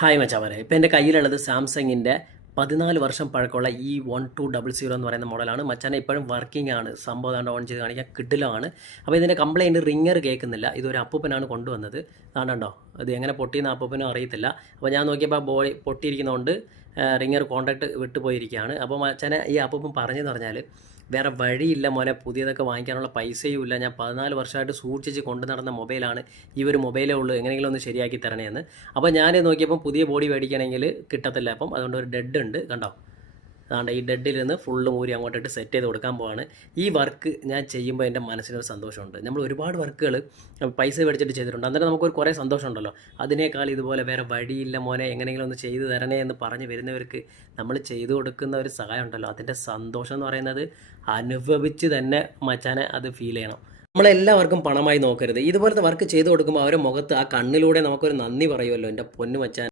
Hi മച്ചാമരെ. ഇപ്പം എന്റെ കയ്യിലുള്ളത് സാംസങ്ങിന്റെ പതിനാല് വർഷം പഴക്കമുള്ള ഈ വൺ ടു ഡബിൾ സീറോ എന്ന് പറയുന്ന മോഡലാണ്. മച്ചാനെ ഇപ്പോഴും വർക്കിംഗ് ആണ്. സംഭവം അതാണ്ട് ഓൺ ചെയ്ത് കാണിക്കാൻ കിഡിലാണ് അപ്പോൾ ഇതിന്റെ കംപ്ലൈന്റ് റിങ്ങർ കേൾക്കുന്നില്ല. ഇതൊരു അപ്പൂപ്പനാണ് കൊണ്ടുവന്നത്. അതാണ്ടോ അത് എങ്ങനെ പൊട്ടിയെന്ന് അപ്പൂപ്പനും അറിയത്തില്ല. അപ്പോൾ ഞാൻ നോക്കിയപ്പോൾ ബോഡി പൊട്ടിയിരിക്കുന്നതുകൊണ്ട് റിങ്ങർ കോൺടാക്ട് വിട്ടുപോയിരിക്കുകയാണ്. അപ്പോൾ അച്ഛനെ ഈ അപ്പൂപ്പൻ പറഞ്ഞെന്ന് പറഞ്ഞാൽ വേറെ വഴിയില്ല മോനെ പുതിയതൊക്കെ വാങ്ങിക്കാനുള്ള പൈസയും ഇല്ല. ഞാൻ പതിനാല് വർഷമായിട്ട് സൂക്ഷിച്ച് കൊണ്ടു നടന്ന മൊബൈലാണ് ഈ ഒരു മൊബൈലേ ഉള്ളൂ. എങ്ങനെയെങ്കിലും ഒന്ന് ശരിയാക്കി തരണേന്ന്. അപ്പോൾ ഞാൻ നോക്കിയപ്പം പുതിയ ബോഡി മേടിക്കണമെങ്കിൽ കിട്ടത്തില്ല. അപ്പം അതുകൊണ്ട് ഒരു ഡെഡ് ഉണ്ട് കണ്ടോ? അതാണ്ട് ഈ ഡെഡിൽ നിന്ന് ഫുള്ള് മൂരി അങ്ങോട്ടിട്ട് സെറ്റ് ചെയ്ത് കൊടുക്കാൻ പോവാണ്. ഈ വർക്ക് ഞാൻ ചെയ്യുമ്പോൾ എന്റെ മനസ്സിനൊരു സന്തോഷമുണ്ട്. നമ്മൾ ഒരുപാട് വർക്കുകൾ പൈസ മേടിച്ചിട്ട് ചെയ്തിട്ടുണ്ട്. അന്നേരം നമുക്കൊരു കുറേ സന്തോഷമുണ്ടല്ലോ. അതിനേക്കാൾ ഇതുപോലെ വേറെ വഴിയില്ല മോനെ എങ്ങനെയെങ്കിലും ഒന്ന് ചെയ്തു തരണേ എന്ന് പറഞ്ഞ് വരുന്നവർക്ക് നമ്മൾ ചെയ്തു കൊടുക്കുന്ന ഒരു സഹായം ഉണ്ടല്ലോ. അതിന്റെ സന്തോഷം എന്ന് പറയുന്നത് അനുഭവിച്ച് തന്നെ മച്ചാനെ അത് ഫീൽ ചെയ്യണം. നമ്മളെല്ലാവർക്കും പണമായി നോക്കരുത്. ഇതുപോലത്തെ വർക്ക് ചെയ്തു കൊടുക്കുമ്പോൾ അവരുടെ മുഖത്ത് ആ കണ്ണിലൂടെ നമുക്കൊരു നന്ദി പറയുമല്ലോ എന്റെ പൊന്നു മച്ചാൻ.